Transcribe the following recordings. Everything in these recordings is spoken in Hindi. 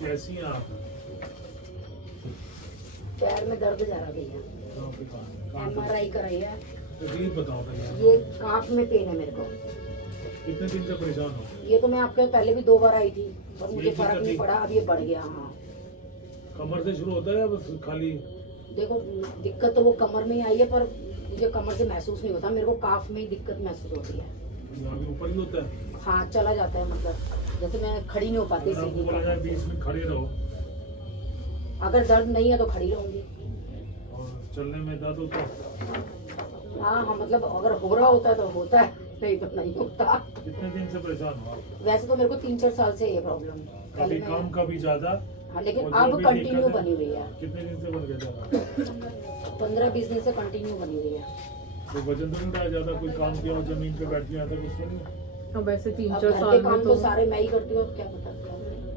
कैसी हैं आप? पैर में दर्द जा रहा भैया, MRI कराई है। तकलीफ बताओ पहले। ये काफ में पेन है मेरे को। कितने दिन से परेशान हो? ये तो मैं आपके पहले भी 2 बार आई थी पर मुझे ये फर्क दिक्कत नहीं पड़ा, अब ये बढ़ गया। हाँ कमर से शुरू होता है या बस खाली? देखो दिक्कत तो वो कमर में ही आई है, पर मुझे कमर से महसूस नहीं होता, मेरे को काफ में ही दिक्कत महसूस होती है। यहाँ भी ऊपर ही होता है? हाँ चला जाता है, मतलब जैसे मैं खड़ी नहीं हो पाती अगर आपको बोला जाए 20 मिनट खड़े रहो अगर दर्द नहीं है तो खड़ी रहूंगी। और चलने में दर्द होता है? हाँ हाँ, मतलब अगर हो रहा होता है तो होता है, नहीं तो नहीं होता। कितने दिन से परेशान हो आप? वैसे तो मेरे को 3-4 साल से ये प्रॉब्लम कभी कम कभी ज्यादा? हाँ, लेकिन और अब जो भी कंटिन्यू दिक्कत है- बनी हुई है। कितने दिन से बन गया ज्यादा? 15-20 दिन से कंटिन्यू बनी हुई है। तो वजन तो नहीं उठाया ज्यादा? कोई काम किया हो जमीन पे बैठ गया था कुछ तो नहीं? अब वैसे अब 3-4 घर के साल काम में तो तो सारे मैं ही करती हूँ, अब क्या पता।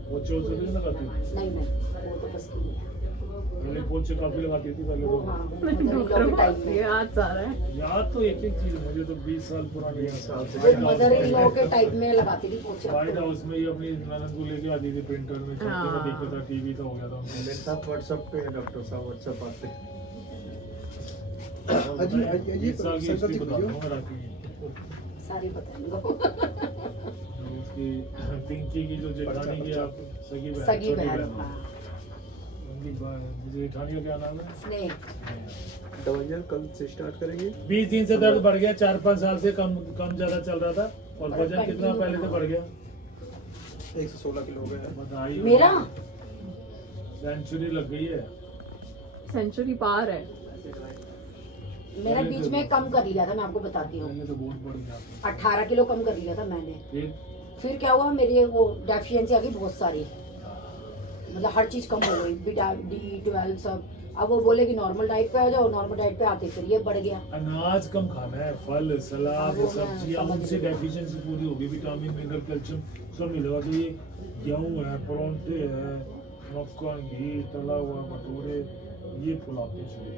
वो चोट से नहीं लगाती? नहीं वो तो बस की है। पहले पोछे काफी लगाती थी पहले तो। हाँ, डॉक्टर के टाइम में याद आ रहा है। याद तो एक एक चीज, मुझे तो 20 साल पुरानी साल से वो मदर इन लॉ के टाइप में लगाती थी पोछे। व्हाइट हाउस में ही अपनी ननद को लेके आती थी प्रिंटर में, छोटे में हाँ। देखता था, टीवी तो हो गया था उनको। मेरे साथ व्हाट्सएप पे है डॉक्टर साहब, व्हाट्सएप आते हैं। अजी 20 साल की हिस्ट्री बता दूँ मेरा की सारी पता है इनको। उसकी पिंकी की जो जेठानी की आप सगी बहन, सगी छोटी बहन। बहन, हाँ उनकी जेठानी का क्या नाम है? स्नेह। दवाइयाँ कल से स्टार्ट करेंगे। 20 दिन से दर्द बढ़ गया, 4-5 साल से कम ज्यादा चल रहा था। और वजन कितना पहले से बढ़ गया? 116 किलो हो गया है। बताइए। मेरा सेंचुरी लग गई है। सेंचुरी पार है। मेरा बीच में कम कर लिया था, मैं आपको बताती हूँ। पहले तो बहुत बढ़ गया था। 18 किलो कम कर लिया था मैंने। फिर क्या हुआ, मेरी वो डेफिशिएंसी आ गई बहुत सारी, मतलब हर चीज कम हो गई, विटामिन D12 सब। अब वो बोले कि नॉर्मल डाइट पे आ जाओ, नॉर्मल डाइट पे आते फिर ये बढ़ गया। अनाज कम खाना है, फल सलाद वो मैं सब्जियां, समझ उनसे गई। डेफिशिएंसी पूरी होगी, विटामिन मिनरल कैल्शियम सब मिलेगा। तो ये गेहूं है, परोंठे है, मक्खन घी तला हुआ भटूरे, ये फुलाते चले।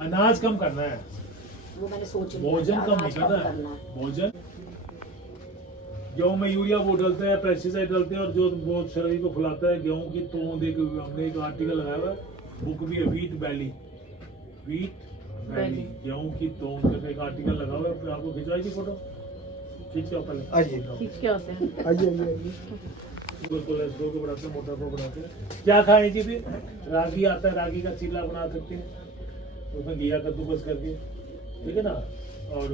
अनाज कम करना है, वो मैंने सोच लिया भोजन कि कम नहीं अनाज करना है। करना है। भोजन गेहूं में यूरिया वो डालते हैं, पेस्टिसाइड डालते हैं, और जो वो शरीर को फुलाता है। गेहूं की तोंद, एक हमने एक आर्टिकल लगाया हुआ है, बुक भी है, वीट बैली गेहूं की तोंद का एक आर्टिकल लगा हुआ है। आपको खिंचवाई थी फोटो? खींच के आओ पहले। खींच के आते हैं। कोलेस्ट्रॉल को बढ़ाते हैं, मोटापा बढ़ाते हैं। क्या खाएं जी? फिर रागी आता है, रागी का चीला बना सकते हैं, उसमें घिया कद्दूकस करके, ठीक है ना। और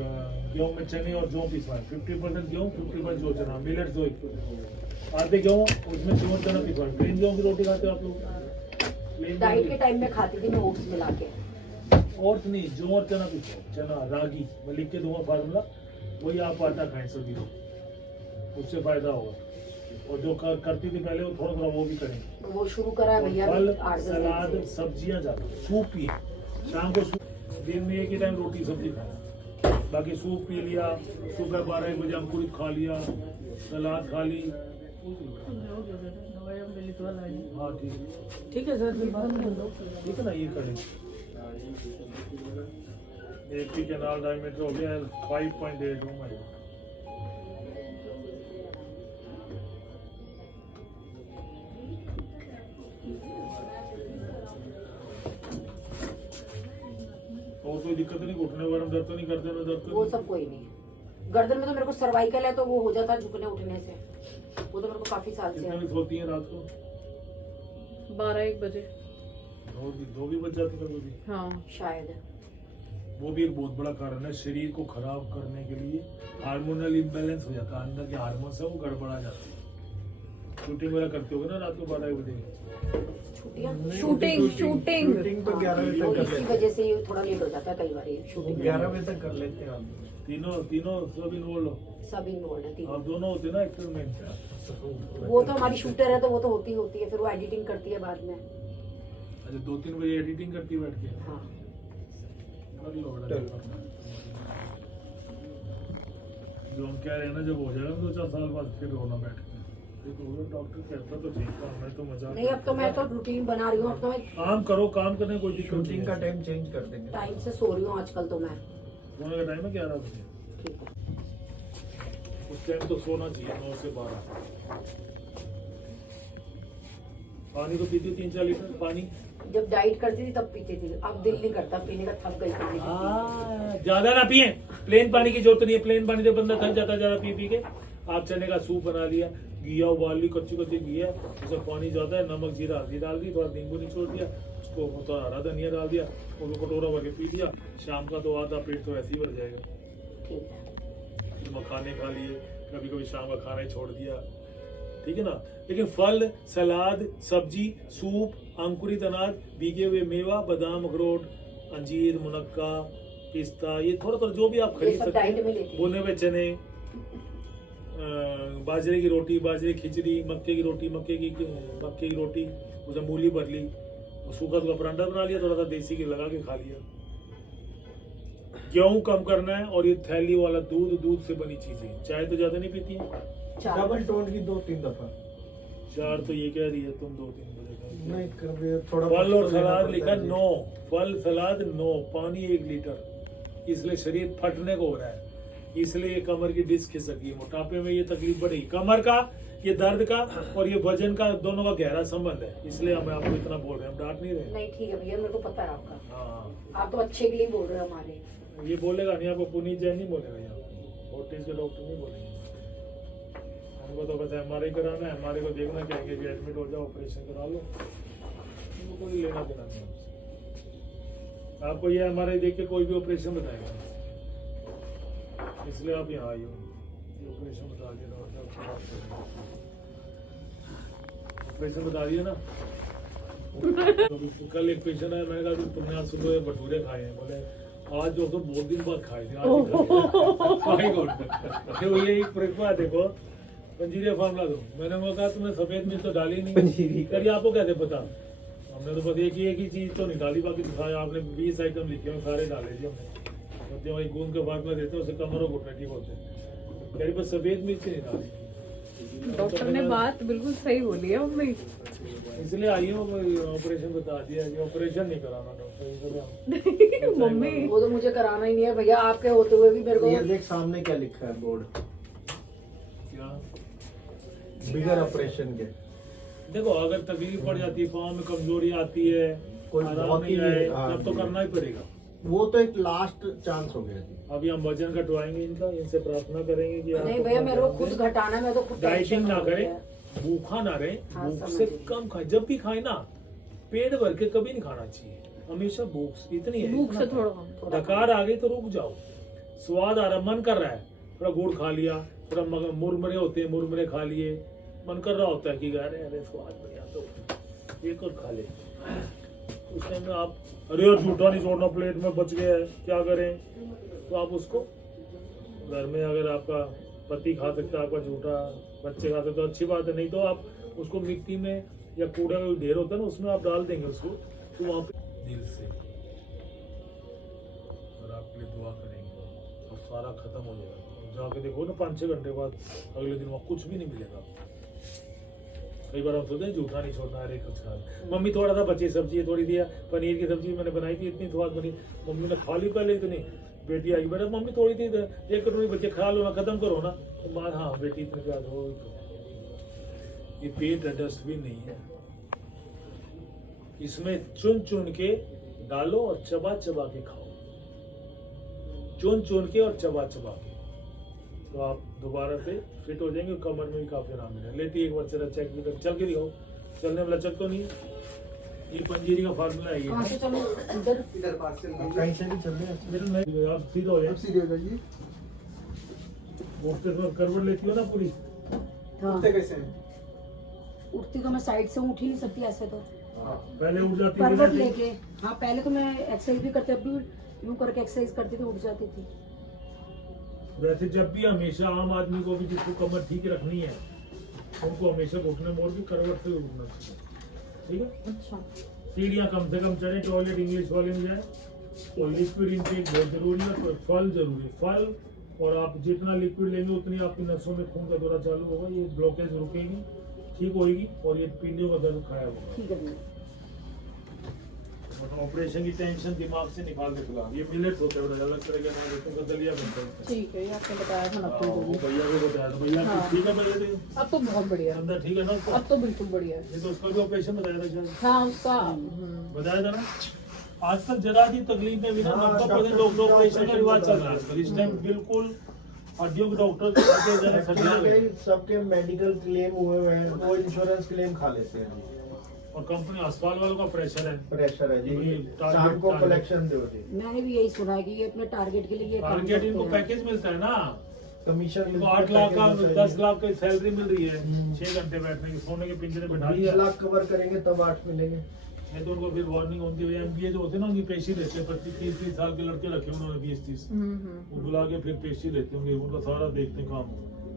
गेहूं में चने और जौ पिसवाएं, 50% गेहूं 50% जौ चना, मिलेट दो। आधे गेहूं उसमें जौ चना पिसवाएं। प्लेन गेहूं की रोटी खाते हो आप लोग? डाइट के टाइम में खाती थी मैं ओट्स मिला के। और नहीं, जौ और चना पिसवाओ, चना रागी, मैं लिख के दूंगा फार्मूला, वही आप आटा खाएं सभी लोग, उससे फायदा होगा। और जो करती थी पहले वो थोड़ा थोड़ा वो भी करें। तो वो शुरू करा है भैया फल 8-10 दिन सलाद से। सब्जियां ज्यादा, सूप पिए शाम को, सूप दिन में एक ही टाइम रोटी सब्जी खाए, बाकी सूप पी लिया। सुबह 12-1 बजे अंकुरित खा लिया, सलाद खा ली। हाँ ठीक ठीक है सर, है ना, ये करें। एक ही कैनाल डायमीटर हो गया 5.8 हो गया। और कोई दिक्कत नहीं? घुटने वगैरह में दर्द तो नहीं, गर्दन में दर्द तो वो नहीं? सब कोई नहीं। गर्दन में तो मेरे को सर्वाइकल है, तो वो हो जाता है झुकने उठने से, वो तो मेरे को काफी साल से कितने है। बजे सोती हैं रात को? 12-1 बजे। दो भी बज जाती कभी भी। हाँ शायद। वो भी एक बहुत बड़ा कारण है शरीर को खराब करने के लिए। हार्मोनल इम्बैलेंस हो जाता है, अंदर के हार्मोन्स है वो गड़बड़ा जाते हैं। शूटिंग वगैरह करते होगे ना रात को 12-1 बजे? शूटिंग शूटिंग तो 11 बजे तो तक कर इसी लेते वजह से ये थोड़ा लेट हो जाता है कई बार, ये हैं। शूटिंग 11 बजे तक कर लेते हैं हम। तीनों सब इन्वॉल्व हो? सब इन्वॉल्व है तीनों। आप दोनों होते ना एक्टर में? वो तो हमारी शूटर है, तो वो तो होती है, फिर वो एडिटिंग करती है बाद में। अच्छा 2-3 बजे एडिटिंग करती है बैठ के? हाँ कर लो बड़ा। जो हम कह रहे हैं ना, जब हो जाएगा 2-4 साल बाद फिर होना बैठ के। डॉक्टर कहता तो ठीक था, मैं तो मजाक नहीं, अब तो मैं तो रूटीन बना रही हूँ, अब तो मैं काम करो, काम करने कोई दिक्कत नहीं शूटिंग है। का टाइम चेंज कर देंगे। टाइम से सो रही हूँ आजकल तो मैं। सोने का टाइम है 11 बजे। ठीक है। उस टाइम तो सोना चाहिए 9 से 12। पानी तो पीती 3-4 लीटर पानी। जब डाइट करती थी तब पीती थी, अब दिल नहीं करता पीने का, थक गई पीने की। ज्यादा ना पिए, प्लेन पानी की जरूरत नहीं है। प्लेन पानी से बंदा थक जाता है ज्यादा पी पी के। आप चने का सूप बना लिया, घिया उबाल ली, कच्ची कच्ची घिया, उसमें पानी ज्यादा है, नमक जीरा हल्दी डाल दी, थोड़ा नींबू निचोड़ दिया, उसको थोड़ा हरा धनिया डाल दिया, उसको कटोरा भर के पी दिया। शाम का तो आधा पेट तो ऐसे ही भर जाएगा। ठीक है। मखाने खा लिए, कभी कभी शाम का खाना ही छोड़ दिया, ठीक है ना। लेकिन फल, सलाद, सब्जी, सूप, अंकुरित अनाज, भीगे हुए मेवा, बादाम, अखरोट, अंजीर, मुनक्का, पिस्ता, ये थोड़ा थोड़ा जो भी आप खरीद ये सब सकते डाइट में हैं। लेती हैं। भुने हुए चने, बाजरे की रोटी, बाजरे की खिचड़ी, मक्के की रोटी, मक्के की रोटी, उसमें मूली भर ली, सूखा सूखा परांठा बना लिया, थोड़ा सा देसी घी लगा के खा लिया। गेहूं कम करना है, और ये थैली वाला दूध से बनी चीजें, चाय तो ज्यादा नहीं पीती है। चार। डबल टोन की 2-3 दफा। 4 तो ये कह रही है, तुम 2-3 बजे खाओ। नहीं कभी थोड़ा फल और तो लेना सलाद पड़ता लिखा है जी। 9, फल सलाद 9, पानी 1 लीटर, इसलिए शरीर फटने को हो रहा है, इसलिए ये कमर की डिस्क खिसक गई। मोटापे में ये तकलीफ बढ़ेगी, कमर का, ये दर्द का और ये वजन का, दोनों का गहरा संबंध है, इसलिए हम आपको इतना बोल रहे हैं, हम डांट नहीं रहे। नहीं ठीक है भैया, मेरे को पता है आपका, हाँ, आप तो अच्छे के लिए बोल रहे हो हमारे। ये बोलेगा नहीं आपको, पुनीत जैन नहीं बोलेगा यहाँ, फोर्टिस के डॉक्टर नहीं बोलेंगे। हमको तो बस MRI कराना है, हमारे को देखना कहेंगे कि एडमिट हो जाओ, ऑपरेशन करा लो, हमको कोई लेना देना नहीं आपसे। आपको ये MRI देख के कोई भी ऑपरेशन बताएगा, इसलिए आप यहाँ आई हो, ये ऑपरेशन बता दिया ऑपरेशन बता दिया ना। तो कल एक पेशेंट आया, मैंने कहा तुमने आज सुबह भटूरे खाए हैं, बोले आज जो तो बहुत दिन बाद खाए थे, आज नहीं खाए। वो ये एक देखो, पंजीरी फार्मूला दो, मैंने वो कहा तुमने सफेद मिर्च तो डाली नहीं, पंजीरी करिए आपको कैसे पता, हमने तो बस एक ही चीज तो नहीं डाली, बाकी दिखाया आपने 20 आइटम लिखे हैं, सारे डाले जी हमने। जो वही गूंद के फार्मूला देते हैं उसे कमर और घुटने ठीक होते हैं, कह रही बस सफेद मिर्च नहीं डाली। डॉक्टर ने बात बिल्कुल सही बोली है मम्मी। इसलिए आई हूँ, ऑपरेशन बता दिया जी, ऑपरेशन नहीं कराना डॉक्टर। मम्मी वो तो मुझे कराना ही नहीं है भैया, आपके होते हुए भी मेरे को। ये देख सामने क्या लिखा है बोर्ड, क्या बिगर ऑपरेशन के। देखो, अगर तकलीफ पड़ जाती है, पाँव में कमजोरी आती है, कोई आराम बहुत नहीं ही- आए, हाँ तब तो जी। करना ही पड़ेगा। वो तो एक लास्ट चांस हो गया जी। अभी हम वजन घटवाएंगे इनका, इनसे प्रार्थना करेंगे कि नहीं आपको भैया, मेरे को वजन खुद दें। घटाना है, मैं तो खुद डाइटिंग टेंशन ना हो करें, गया है। भूखा ना रहे, हाँ, भूख समझ से गई। कम खाए, जब भी खाए ना पेट भर के कभी नहीं खाना चाहिए, हमेशा भूख इतनी है, भूख इतना से खाओ। थोड़ा कम। डकार आ गई तो रुक जाओ, स्वाद आ रहा, मन कर रहा है, थोड़ा गुड़ खा लिया, थोड़ा मुरमुरे होते हैं, मुरमुरे खा लिए, मन कर रहा होता है कि अरे अरे स्वाद बढ़िया, तो एक और खा ले। उस टाइम में आप अरे यार झूठा नहीं छोड़ना, प्लेट में बच गया है, क्या करें, तो आप उसको घर में, अगर आपका पति खा सकता है आपका झूठा, बच्चे खाते तो अच्छी बात है, नहीं तो आप उसको मिट्टी में या कूड़ा का ढेर होता है ना, उसमें आप डाल देंगे उसको, तो वहाँ पे दिल से और आपके लिए दुआ करेंगे, तो सारा खत्म हो जाएगा। जाके देखो ना 5-6 घंटे बाद, अगले दिन वहाँ कुछ भी नहीं मिलेगा। कई बार हम सोचते हैं झूठा नहीं छोड़ना, अरे कुछ खा, मम्मी थोड़ा सा बची सब्जी है, थोड़ी दिया, पनीर की सब्जी मैंने बनाई थी, इतनी स्वाद बनी, मम्मी ने खा ली पहले इतनी, बेटी आई बेटा मम्मी थोड़ी थी, एक कटोरी बच्चे खा लो ना, खत्म करो ना, तो माँ हाँ बेटी इतनी प्यार हो, तो ये पेट है, डस्टबिन नहीं है, इसमें चुन चुन के डालो और चबा चबा के खाओ, चुन चुन के और चबा चबा के, तो आप दोबारा से फिट हो जाएंगे, कमर में भी काफी आराम मिलेगा। लेती एक बार चला चेक भी कर, चल के दिखाओ, चलने में लचक तो नहीं है, ये पंजीरी का फार्मूला है कहाँ से ये। चलो इधर। कहीं से भी चल रहे हैं। मेरे नहीं, आप सीधा हो जाए, सीधे हो जाइए। पोस्टर में करवट लेती हो ना पूरी, हाँ, उठते कैसे हैं? उठती तो मैं साइड से उठ ही नहीं सकती ऐसे तो, पहले उठ जाती करवट थी, लेके। हाँ पहले तो मैं एक्सरसाइज भी करती, अब भी यूं करके एक्सरसाइज करती थी, उठ जाती थी। वैसे जब भी हमेशा आम आदमी को भी जिसको कमर ठीक रखनी है, उनको हमेशा घुटने मोड़ के करवट से उठना चाहिए, ठीक है। अच्छा, सीढ़ियाँ कम से कम चढ़े, टॉयलेट इंग्लिश वाले में जाए, और लिक्विड इंटेक बहुत जरूरी है, तो फल जरूरी, फल, और आप जितना लिक्विड लेंगे उतनी आपकी नसों में खून का दौरा चालू होगा, ये ब्लॉकेज रुकेगी, ठीक होगी, और ये पिंडियों का दर्द खाया होगा। ठीक है भैया। मतलब ऑपरेशन की टेंशन दिमाग से निकाल के खिला। ये मिलेट्स होते हैं, अलग तरह के अनाज होते हैं, दलिया बनता है। ठीक है, ये आपने बताया था ना हाँ, वो भैया को बताया था, भैया हाँ। ठीक है भैया तो अब तो बहुत बढ़िया है, अंदर ठीक है ना उसका? अब तो बिल्कुल बढ़िया है। ये तो उसका भी ऑपरेशन बताया था शायद, हाँ उसका बताया था ना। आजकल जरा सी तकलीफ में भी ना हाँ, 90% लोग ऑपरेशन का रिवाज चल रहा है इस टाइम। बिल्कुल हड्डियों के डॉक्टर सबके मेडिकल क्लेम हुए हुए हैं, वो इंश्योरेंस क्लेम खा लेते हैं। और कंपनी अस्पताल वालों का प्रेशर है, प्रेशर है जी, ये शाम को टारगेट- कलेक्शन दो जी, मैंने भी यही सुना है कि ये अपने टारगेट के लिए ये काम टारगेट इनको करते हैं। पैकेज मिलता है ना। कमीशन इनको 8 लाख का 10 लाख की सैलरी मिल रही है, 6 घंटे बैठने की, सोने के पिंजरे बैठा 20 दिया। लाख कवर करेंगे तब 8 मिलेंगे। नहीं तो उनको फिर वार्निंग होती है। MBA जो होते हैं ना, उनकी पेशी लेते हैं, 25-30 साल के लड़के रखे उन्होंने 20-30, वो बुला के फिर पेशी लेते होंगे, उनका सारा देखते हैं काम,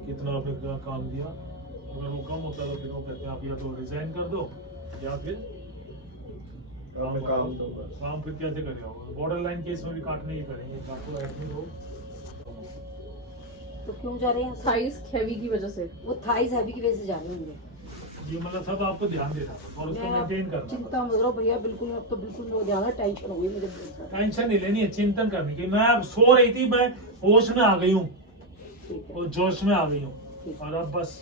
कितना आपने क्या काम दिया। अगर वो कम होता है तो फिर वो कहते हैं आप या तो रिजाइन कर दो या फिर हमें काम दो बस। काम फिर कैसे करेगा। बॉर्डर लाइन केस में भी काटने ही करेंगे, आपको एडमिट हो। तो क्यों जा रहे हैं? साइज हैवी की वजह से। वो थाइस हैवी की वजह से जा रहे होंगे। ये मतलब सब आपको ध्यान देना है और उसको मैं मेंटेन करना है। चिंता मत करो भैया, बिल्कुल अब तो बिल्कुल वो ज्यादा टेंशन हो गई मुझे। टेंशन नहीं लेनी है, चिंतन करनी की। मैं अब सो रही थी, मैं होश में आ गई हूँ ठीक है, और जोश में आ गई हूँ, ठीक। और अब बस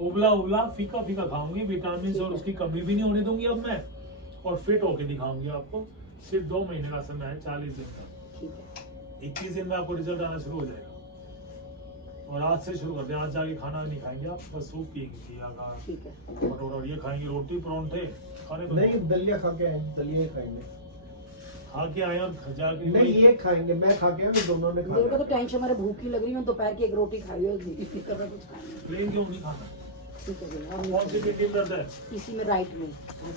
उबला उबला फीका फीका खाऊंगी, विटामिन और उसकी कमी भी नहीं होने दूंगी अब मैं, और फिट होके दिखाऊंगी आपको। सिर्फ 2 महीने का समय है, 40 दिन का। ठीक है। 21 दिन में आपको रिजल्ट आना शुरू हो जाएगा। और आज से शुरू करते हैं, आज जाके खाना नहीं खाएंगे आप, बस सूप पिएंगे, घिया का ठीक है। भटोरा ये खाएंगे, रोटी परोंठे खाने को नहीं, दलिया खा के आए, दलिया ही खाएंगे। खा के आए और जाके नहीं, ये खाएंगे, मैं खा के आया, दोनों ने मेरे को खा तो टेंशन, मेरे भूख ही लग रही है। मैं दोपहर की एक रोटी खाई है, इसी तरह कुछ खाना। प्लेन क्यों नहीं खाना। ठीक है भैया, कौन सी और टीम दर्द है? इसी में राइट में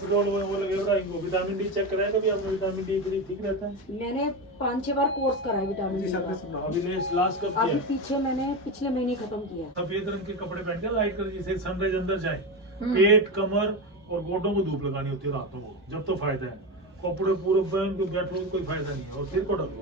वो लगेगा इनको। विटामिन डी चेक कराया कभी आपने? विटामिन डी ठीक रहता है? मैंने 5-6 बार कोर्स करा है विटामिन डी का। अभी लास्ट कब अभी किया? पीछे मैंने पिछले महीने खत्म किया। सफेद रंग के कपड़े पहन के लाइट कलर, जिससे सनराइज अंदर जाए। पेट, कमर और गोडों को धूप लगानी होती है रातों को, जब तो फायदा है। कपड़े पूरे पहन के बैठो कोई फायदा नहीं है। और सिर को ढको।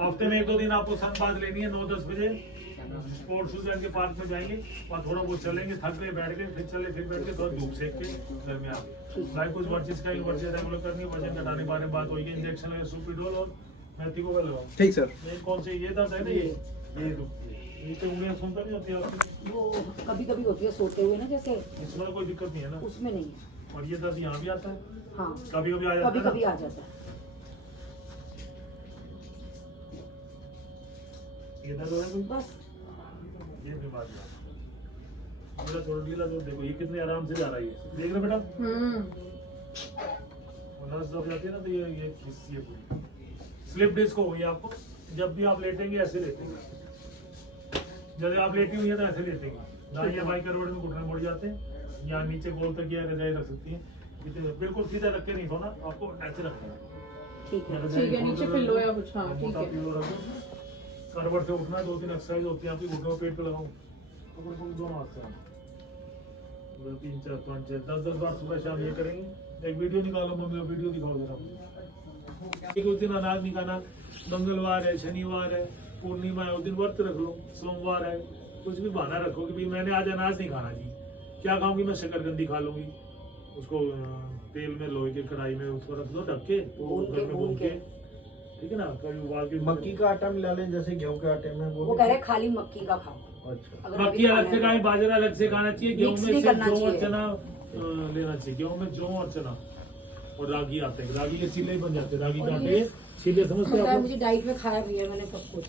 हफ्ते में 1-2 दिन आपको सन बात लेनी है। 9-10 बजे स्पोर्ट्स शूज पहन के पार्क में जाएंगे, वहाँ थोड़ा बहुत चलेंगे, थक गए बैठ गए, फिर चले, फिर बैठ के थोड़ा धूप सेक के घर में आ गए। लाइक कुछ वर्जिश का वर्जिश रेगुलर करनी है। वजन घटाने के बारे में बात होगी। इंजेक्शन है सुपीडोल और मेथिको का लगाओ। ठीक सर। ये कौन से ये दर्द है ना, ये तो उंगलियां सुनता नहीं होती आपकी? वो कभी कभी होती है सोते हुए ना, जैसे इसमें कोई दिक्कत नहीं है ना? उसमें नहीं है। और ये दर्द यहाँ भी आता है, हाँ, कभी कभी आ जाता कभी है ना? कभी आ जाता है। ये दर्द हो रहा है कोई? बस ये बीमारी है। मेरा थोड़ा ढीला तो देखो, ये कितने आराम से जा रहा है। ये देख रहे बेटा, और नस दब जाती है ना, तो ये पूरी स्लिप डिस्क हो गई आपको। जब भी आप लेटेंगे ऐसे लेटेंगे, जब आप लेटी हुई है तो ऐसे लेटेंगे। दाएं या बाएं करवट में घुटने मुड़ जाते हैं, या नीचे गोल तक या रजाई रख सकती है। बिल्कुल सीधा रख के नहीं सोना, आपको ऐसे रखना है। ठीक है। ठीक है, नीचे पिल्लो या कुछ, हाँ ठीक मोटा है। पिल्लो रखो। करवट से उठना है, 2-3 एक्सरसाइज होती है आपकी। घुटनों पेट पे लगाओ, दोनों हाथ से 3, 4, 5, 6, 10 बार सुबह शाम ये करेंगे। एक वीडियो निकालो मम्मी, वीडियो दिखाओ जरा। एक उस दिन अनाज नहीं खाना, मंगलवार है, शनिवार है, पूर्णिमा है, उस दिन व्रत रख लो। सोमवार है, कुछ भी बहाना रखो कि भाई मैंने आज अनाज नहीं खाना जी। क्या खाऊंगी मैं? शकरकंदी खा लूंगी, उसको तेल में लोहे की कढ़ाई में उसको रख दो ढक के, घर में भून के, ठीक है ना। कभी उबाल के मक्की का आटा मिला लें जैसे गेहूं के आटे में, वो कह रहे हैं खाली मक्की का खाओ। अच्छा। अगर मक्की अभी अलग खाना से है खाएं, बाजरा अलग से खाना चाहिए। गेहूं मिक्स में नहीं सिर्फ करना जौ और चाहिए। चना लेना चाहिए। गेहूं में जौ और चना और रागी आते हैं। रागी के चीले ही बन जाते हैं। रागी और काटे ये चीले, समझते पता हो है, आप? मुझे डाइट में खाया भी है मैंने सब कुछ।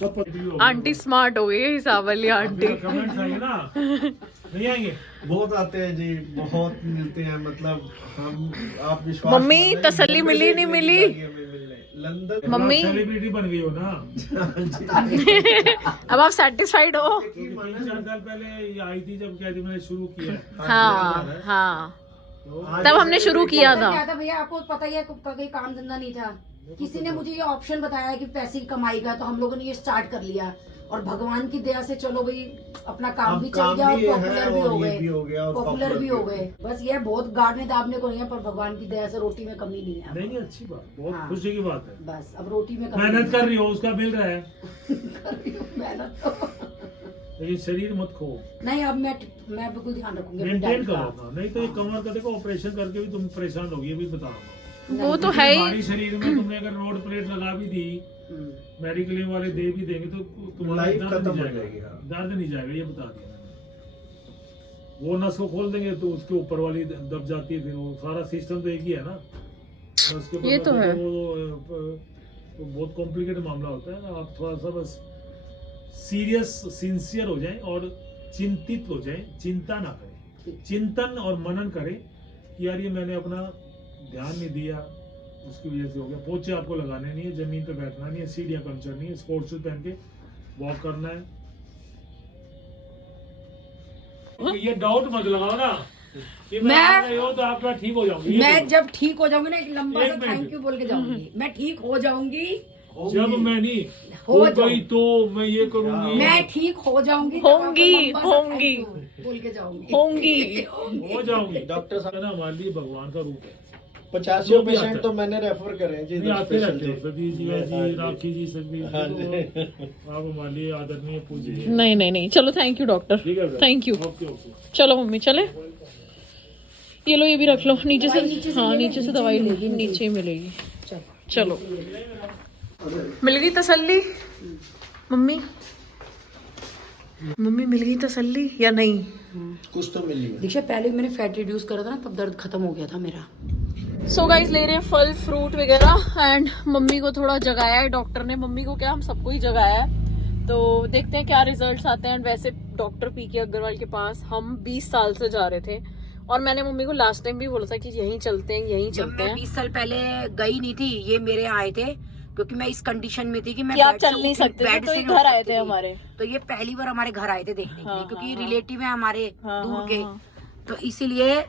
सब पत्ती भी होगी। आंटी स्मार्ट हो गई है, हिसाब वाली आंटी। कमेंट्स आएंगे ना, नहीं आएंगे? बहुत आते हैं जी, बहुत मिलते हैं। मतलब हम, आप विश्वास मम्मी, मानें, तसल्ली मुंबई मिली से नहीं एक मिली? लड़की हमें मिलने, लंदन। मम्मी। सेलिब्रिटी बन गई हो ना। अब आप सेटिस्फाइड हो? 3-4 साल पहले ये आई थी, जब क्या थी, मैंने शुरू किया है। हाँ हाँ, तो तब हमने शुरू किया था। क्या था भैया, आपको पता ही है, कभी काम धंधा नहीं था। किसी ने मुझे ये ऑप्शन बताया कि पैसे की कमाई का, तो हम लोगों ने ये स्टार्ट कर लिया। और भगवान की दया से चलो भाई, अपना काम भी चल गया और पॉपुलर भी हो गए, पॉपुलर भी हो गए। बस ये बहुत गाड़ने दाबने को नहीं है, पर भगवान की दया से रोटी में कमी नहीं है। नहीं, अच्छी बात, बहुत हाँ। खुशी की बात है। बस अब रोटी में कमी मेहनत कर रही हो, उसका मिल रहा है, मेहनत तो लेकिन शरीर मत खो। नहीं। अब मैं बिल्कुल ध्यान रखूंगी अपनी मेंटेन डाइट करो का। अपना। नहीं तो ये कमर का देखो, ऑपरेशन करके भी तुम परेशान होगी, ये भी बता रहा हूं। वो तो है ही। हमारे शरीर में तुमने अगर रोड प्लेट लगा भी दी, मेडिकल वाले दे भी देंगे तो तुम्हारा लाइफ दर्द खत्म नहीं हो जाएगा, जाएगी, हाँ। दर्द नहीं जाएगा, ये बता दिया मैंने। वो नस को खोल देंगे तो उसके ऊपर वाली दब जाती है, फिर वो सारा सिस्टम तो एक ही है ना। नस के ऊपर ये तो नस है। वो बहुत कॉम्प्लिकेटेड मामला होता है। आप थोड़ा सा बस सीरियस सिंसियर हो जाएं और चिंतित हो जाएं, चिंता ना करें, चिंतन और मनन करें कि यार ये मैंने अपना ध्यान नहीं दिया, उसकी वजह से हो गया। पोछे आपको लगाने नहीं है, जमीन पे बैठना नहीं है, सीढ़ियां कम चढ़नी है, स्पोर्ट्स शूज पहन के वॉक करना है। तो ये डाउट मत लगाओ ना कि मैं आ रही हो तो आप ठीक हो जाऊंगी। मैं जब ठीक हो जाऊंगी ना, एक लंबा एक सा मिनट। थैंक यू बोल के जाऊंगी। मैं ठीक हो जाऊंगी, जब मैं नहीं हो हो गई जाऊंगी। तो मैं ये करूंगी, मैं ठीक हो जाऊंगी, तब होंगी, आपको लंबा सा thank होंगी। you बोल के जाऊंगी। होंगी। हो जाऊंगी। डॉक्टर साहब है ना, हमारे लिए भगवान का रूप है। 50 जो भी आता पेशेंट है। तो मैंने रेफर करे हैं जी। नहीं 10 आते रहते पेशेंट हो, सभी जी हाँ जी, जी। राखी जी, सभी जी, हाँ तो आप हमारे लिए आदरणीय पूजिए। नहीं नहीं नहीं, चलो थैंक यू डॉक्टर, ठीक है, थैंक यू। Okay okay. चलो मम्मी चले, ये लो ये भी रख लो नीचे दवाई नीचे से। से हाँ ले, नीचे से नीचे दवाई ही मिलेगी, नीचे ही मिलेगी। चल। चलो मिल गई तसल्ली मम्मी, मम्मी मिल गई तसल्ली या नहीं? कुछ तो मिली है। दीक्षा पहले मैंने फैट रिड्यूस करा था ना, तब दर्द खत्म हो गया था मेरा। सो गाइस ले रहे हैं फल फ्रूट वगैरह एंड मम्मी को थोड़ा जगाया है डॉक्टर ने। मम्मी को क्या, हम सबको ही जगाया है, तो देखते हैं क्या रिजल्ट्स आते हैं। वैसे डॉक्टर पीके अग्रवाल के पास हम 20 साल से जा रहे थे और मैंने मम्मी को लास्ट टाइम भी बोला था कि यहीं चलते हैं, यहीं जब चलते मैं हैं। 20 साल पहले गई नहीं थी, ये मेरे आए थे, क्योंकि मैं इस कंडीशन में थी कि मैं कि आप बेड से चल नहीं उठ- सकते थे, बेड तो से ये नहीं घर उठ आए सकती थे थी। हमारे। तो ये पहली बार हमारे घर आए थे देखने के लिए, हाँ, क्योंकि हाँ, रिलेटिव है हमारे हाँ, दूर हाँ, के। हाँ। तो इसीलिए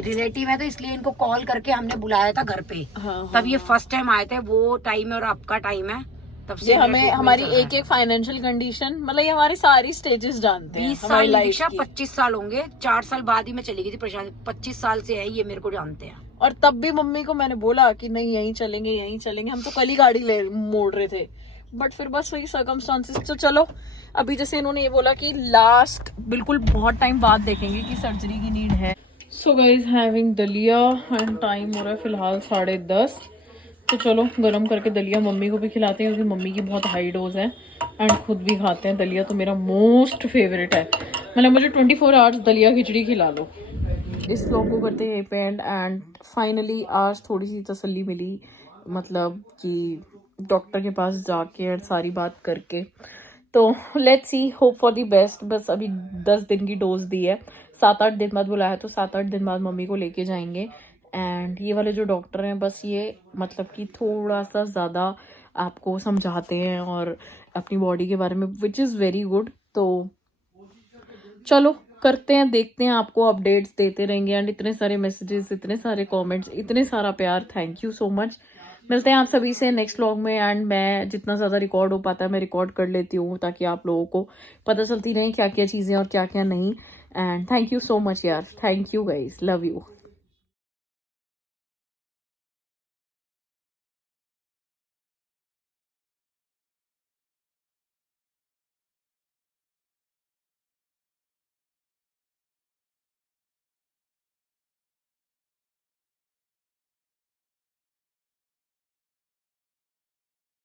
रिलेटिव है, तो इसलिए इनको कॉल करके हमने बुलाया था घर पे। हाँ, तब ये फर्स्ट टाइम आए थे, वो टाइम है और आपका टाइम है, तब से ये मेरा हमें treatment हमारी चल रहा है। एक एक फाइनेंशियल कंडीशन, मतलब ये हमारी सारी स्टेजेस जानते हैं 20 हमारी साल लाइफ दीक्षा, की। 25 साल होंगे, 4 साल बाद ही मैं चली गई थी प्रशांत। 25 साल से है ये, मेरे को जानते हैं। और तब भी मम्मी को मैंने बोला कि नहीं यहीं चलेंगे, यहीं चलेंगे। हम तो कल ही गाड़ी ले मोड़ रहे थे, बट फिर बस वही सर्कमस्टांसेस। तो चलो अभी जैसे इन्होंने ये बोला कि लास्ट बिल्कुल बहुत टाइम बाद देखेंगे कि सर्जरी की नीड है। सो गाइज हैविंग दलिया एंड टाइम हो रहा है फिलहाल 10:30। तो चलो गरम करके दलिया मम्मी को भी खिलाते हैं, क्योंकि मम्मी की बहुत हाई डोज है एंड खुद भी खाते हैं। दलिया तो मेरा मोस्ट फेवरेट है, मतलब मुझे 24 आवर्स दलिया खिचड़ी खिला लो। इस व्लॉग को करते हैं पे एंड फाइनली आज थोड़ी सी तसल्ली मिली, मतलब कि डॉक्टर के पास जाके और सारी बात करके। तो let's see, hope for the best. बस अभी 10 दिन की डोज दी है, 7-8 दिन बाद बुलाया, तो 7-8 दिन बाद मम्मी को लेके जाएंगे। एंड ये वाले जो डॉक्टर हैं बस ये मतलब कि थोड़ा सा ज़्यादा आपको समझाते हैं और अपनी बॉडी के बारे में, विच इज़ वेरी गुड। तो चलो करते हैं, देखते हैं, आपको अपडेट्स देते रहेंगे। एंड इतने सारे मैसेजेस, इतने सारे कमेंट्स, इतने सारा प्यार, थैंक यू सो मच। मिलते हैं आप सभी से नेक्स्ट व्लॉग में। एंड मैं जितना ज़्यादा रिकॉर्ड हो पाता है मैं रिकॉर्ड कर लेती हूँ, ताकि आप लोगों को पता चलती रहे क्या क्या चीज़ें और क्या क्या नहीं। And thank you so much यार, thank you guys, love you.